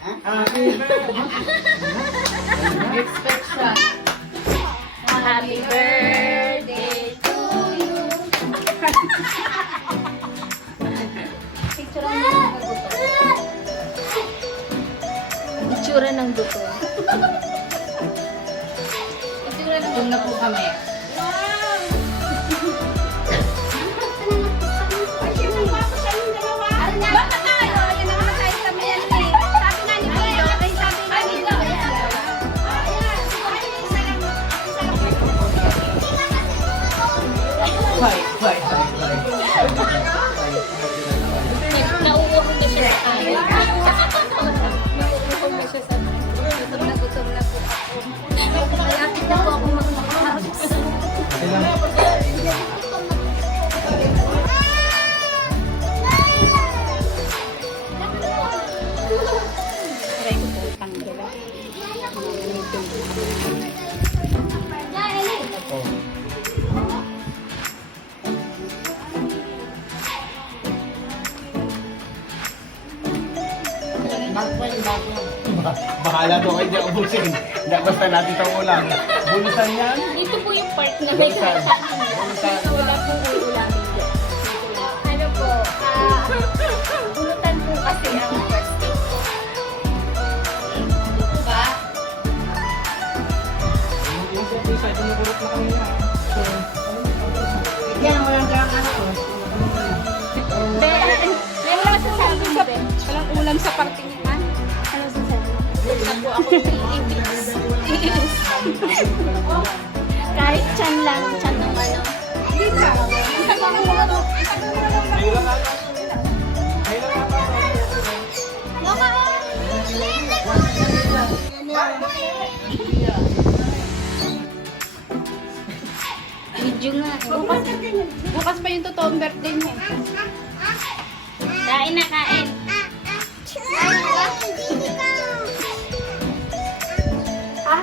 Happy birthday. Happy birthday to you. Picture ng buto. Picture ng buto na po kami. Nauuhog na siya sa akin. Nauuhog na siya sa akin. Gutom na po ako. Malapit na po ako mag-house. Try ko po tanggal. Bahala to kayo dyan ubusin. Hindi basta natin itong ulam. Bulusan yan. Dito po yung part na may kasama. Wala pong uulamin dyan. Ano po, bulutan po kasi ang first thing po. Diba? Yan, walang kang ano ko. May wala masasabi mo, Ben. Walang ulam sa parte niya, ha? Ano masasabi mo? Wala po ako iibis. Kahit chan lang, chan ng ano. Hindi ka. Isang ako mga to. Video nga. Bukas pa yung totoong birthday mo. Kain na, kain. Ha?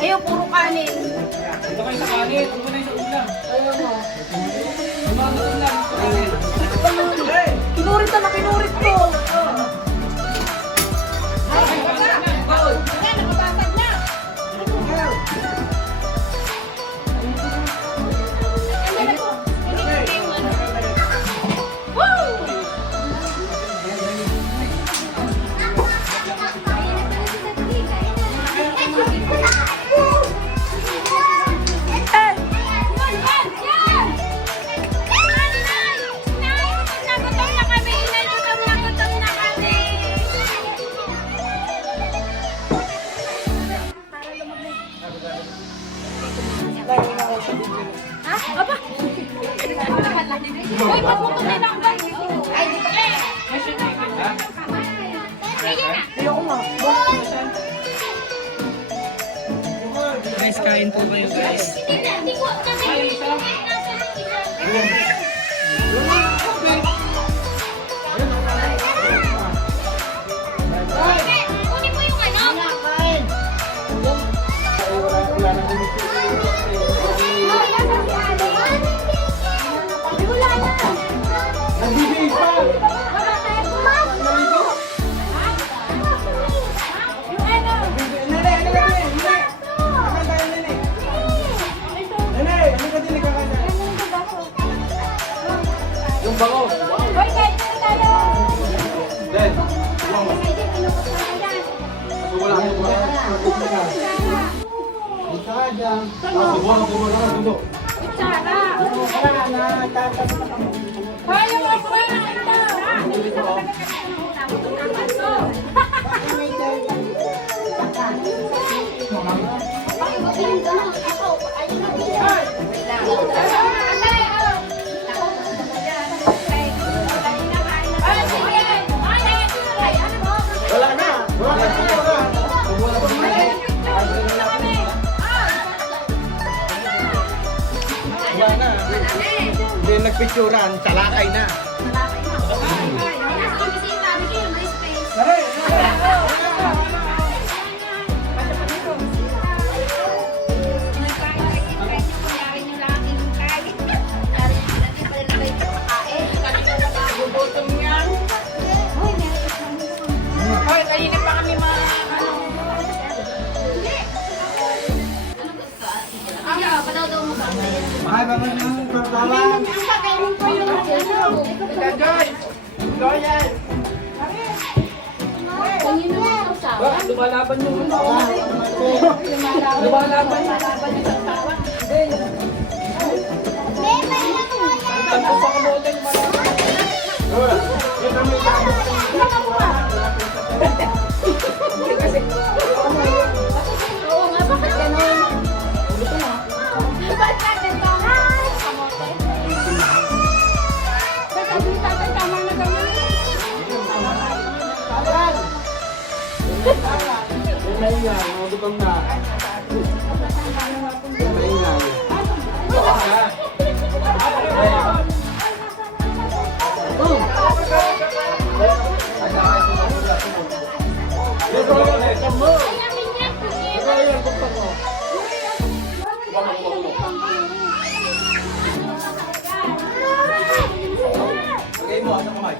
Ayaw, puro kanin. Ito kayo sa kanin. Ito na yung sa ulam. Ayaw mo. Hey! Kinurit na kinurit ko. Uy, ba't mo ito nilanggan? Ay, di ba? Ayoko nga. Guys, kain po kayo guys. Hindi ko kasi. Kunin mo yung ano? Nagbibig pa! Yung bango! Hoy, kain na tayo! Then, wala kayo subo. Kutsara! Hoy, yung mga kumain na ito! Wala na! Wala na! Wala na! Hindi nagpicturan, salakay na! Hoy, kanina pa kami Ang kakainin ko yung ano. Tingin mo sa usawa. Lumalaban yung lumalaban yung sasawa. Tanto sa kamote lumalaban. Oo nga, bakit ganun? Ba't natin ba? Kamote. Ba't sabi ni tatay tama na gawin? Maingay, magutong na. Maingay. Alamin niya, kuya. Lagay mo, ano kamay?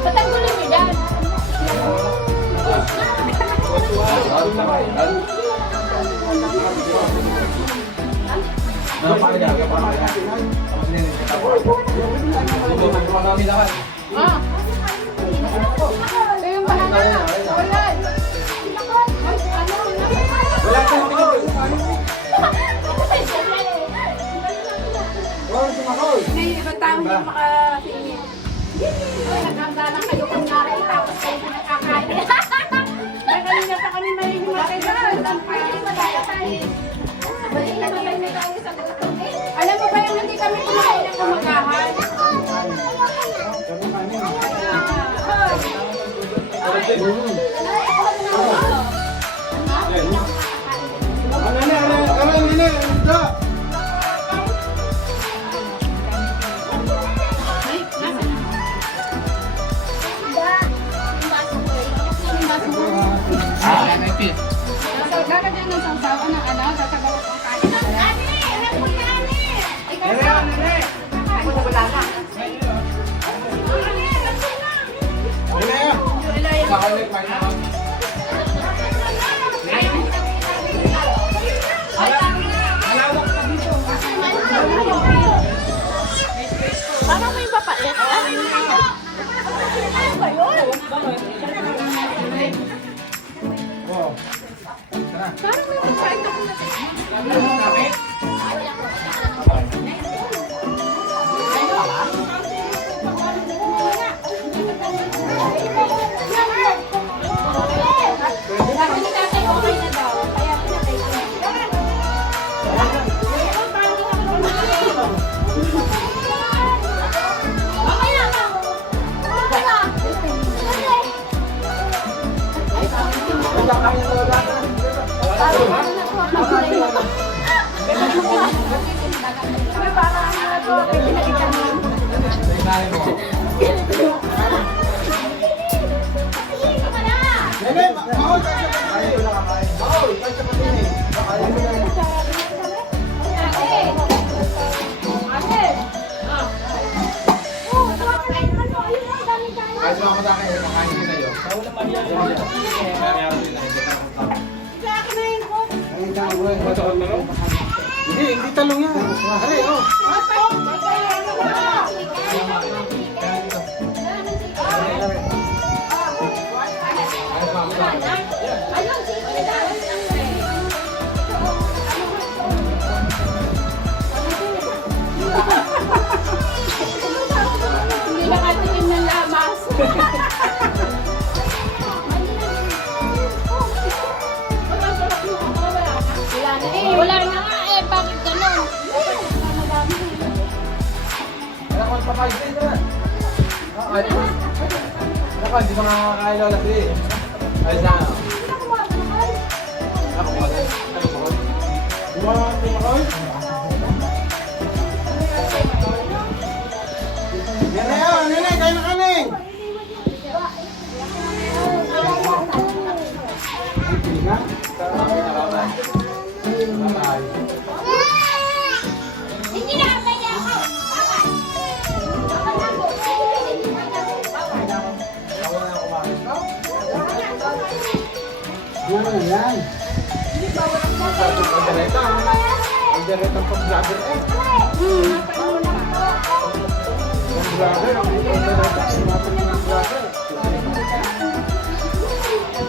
Patanggulim niyo dyan. Ah. Ito yung banana. Wala. Ngayon, ibang tao hindi makasingit. Naganda lang kayo kung nari, tapos kayo na nakakain. Ay, kanina pa kami may himatay na. Alam mo ba yung hindi kami kumain ng kumagahan? Lalagyan ng sawsawan ng ano, sasabaw ko ang kanin. Parang may papalit. Ano ba yun? Parang may papalit ako na. Sabi ni tatay, okay na daw. Kaya pinatay ko na. Okay na. Okay na. Kahit mga matake, makain kita yun. Hindi talong yan. Are, oh. Hindi nakatingin ng lamas. Wala na eh. Wala na nga eh. Bakit ganun? Wala ko magpapayos din naman. Ako, hindi ko nakakain lola si. Ayos na. Ako, yan na yan, kain na kanin! Hindi na kaya ako. Ano yan? Pagdareta. Pagdareta pag-vlogger eh. Pag-vlogger. Pag-dareta. Pag-vlogger.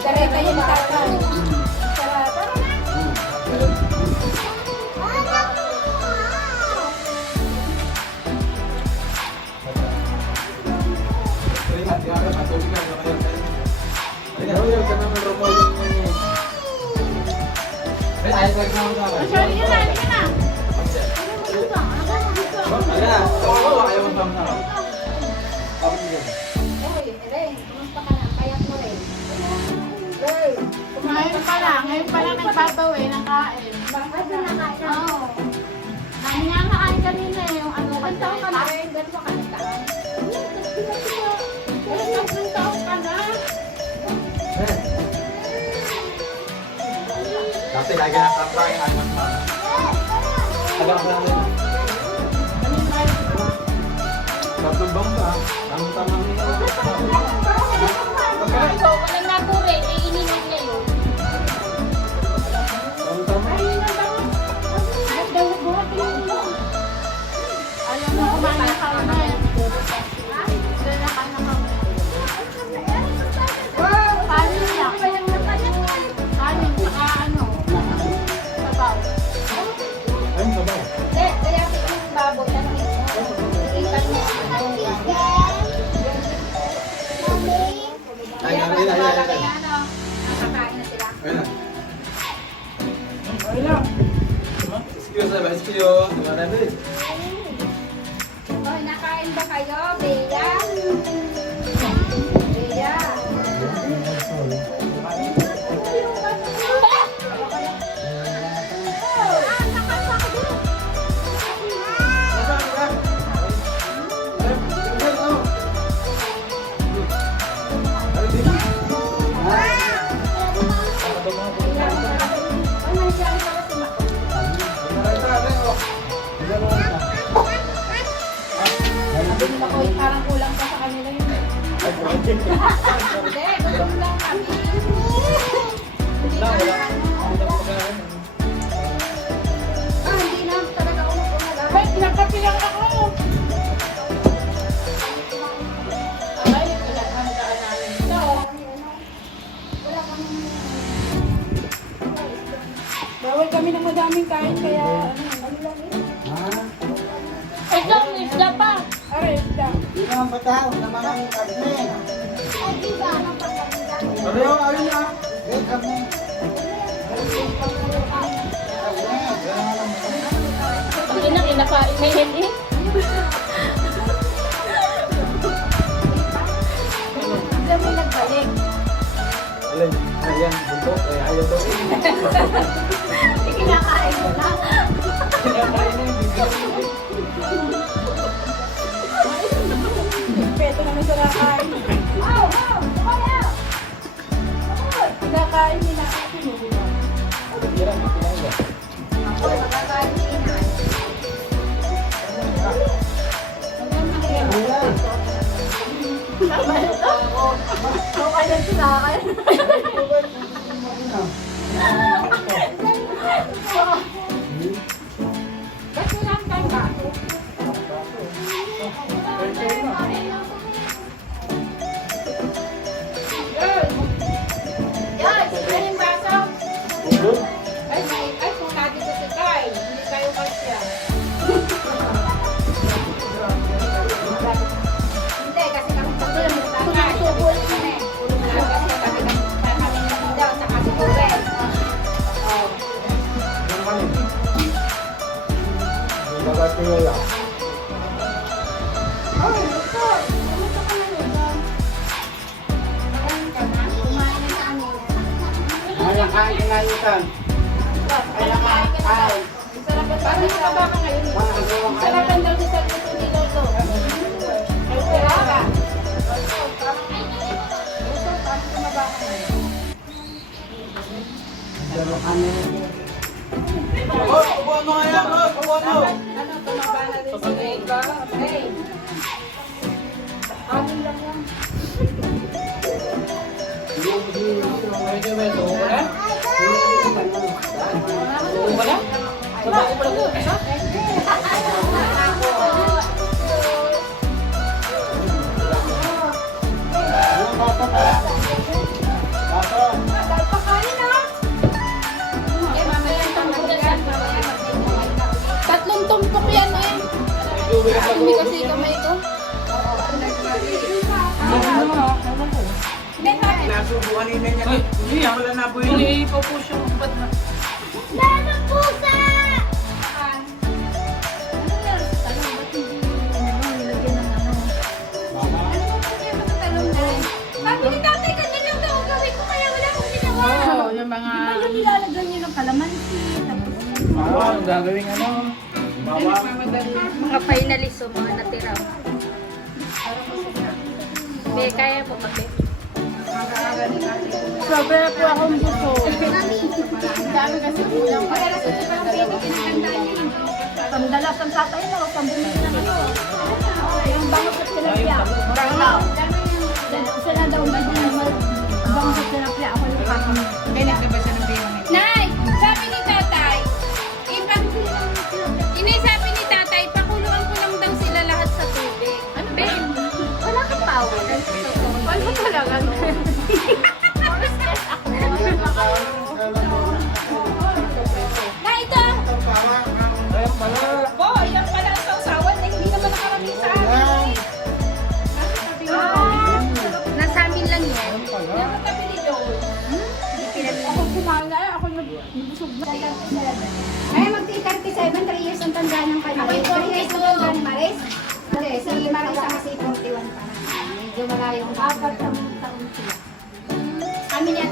Kareta yung tatay. Ngayon pa lang nagbabawi ng kain. Oo. Namin nga kain kanina eh, yung ano. Ang taon ka na? Ganito ka na taon. Ang taon ka na. Kasi lagi nakapay ang mga. Tatubang ka. Tamang-tamang niya. So, walang naturi, eh ininom niya yun. Tamang-tamang. Ayaw mo kumain na kain na eh. Hindi na kain na kami. Kanin lang. Kanin, saka ano. Sabaw. Ayun, sabaw. Hindi, kaya yung baboy na nang ikan mo. Ay, Kaya ay, ay, ay, ay. kaya ano, nakakain na sila. Ayun na. Excuse. Oh, nakain ba kayo, Bea? Bea. Ako yung parang kulang pa sa kanila yun. Hindi, gutom lang kami. Hindi na hindi na talaga ako mag-umaga. Ay, nagkapilang ako! Ay, pinaghandaan namin ito. Wala kami. Bawal kami ng madaming kain, kaya ano lang eh. Ito, isda pa! Aray, isda. Hindi naman bataw, naman ang karne. Ay, diba? Anong pagkakas? Pareho, ayun na. Eh, karne. Pag ina, kinakain na yan eh. Hindi mo nagbalik. Alin, ayan, buntok. Eh, ayaw to. Kinakain mo na. Peto naman sa nakain. Oh, oh, kaya. Kinakain, sinubukan. Ako, magkakain si Inay. Okay lang sila akin. Ba't wala kang baso? Guys, ano yung baso? Ay, kung natin ko si Kai, hindi tayo kasya. Hindi, kasi kami pagkakasubo kami. Kasi kami daw, saka si Ruben. Oh. Kain ka nga ikan. Paano ka ba ngayon? Sarapan daw si Sir Lito ni Lolo. Ay, sira ka. Upo mo nga yan, upo mo. Ano, tumaba na rin si Eva. Hey. Amin lang yan. Wala? Wala ko pala ko. Yung bata pa. Bata. Pakain na. Eh, mamaya tamad yan. Mamaya magtitingnan ka. Tatlong tumpok yan eh. Hindi kasi kamay ko. Nasubukan nila niya. Hindi, wala na po yun. Hindi po po siya. Ba't na? Lalo pusa! Sabi ni tatay, ganyan lang daw ang gawin ko, kaya wala akong ginawa. Oo, yung mga... Yung nilalagyan niyo ng kalamansi. Tapos Ang gagawin ano? Bawang. mga finalist o mga natira. Hindi, kaya po pati. Sabi po akong gusto. Dami kasi kulang pa. Pandalas ng tatay mo, pambili ng ano. Yung bangos at tilapia. Sila daw ba din naman bangos at tilapia. Ako yung kakam. Nay, sabi ni tatay, sabi ni tatay, pakuluan ko lang daw sila lahat sa tubig. Ano ba? Wala kang power. Ano talaga no? Na ito, Ayun pala. po, yan pala ang sausawan, eh, hindi naman nakarating sa akin. Nasa amin lang yan. Yung katabi ni Joel. Ako kumain na ako nabusog na. Ay, magti-37, 3 years ang tanda ng kanya. 3 years ang tanda ni Maris. Hindi, si Maris ang kasi 41 pa. Medyo malayo ang Apat ang taon sila. Kami niya,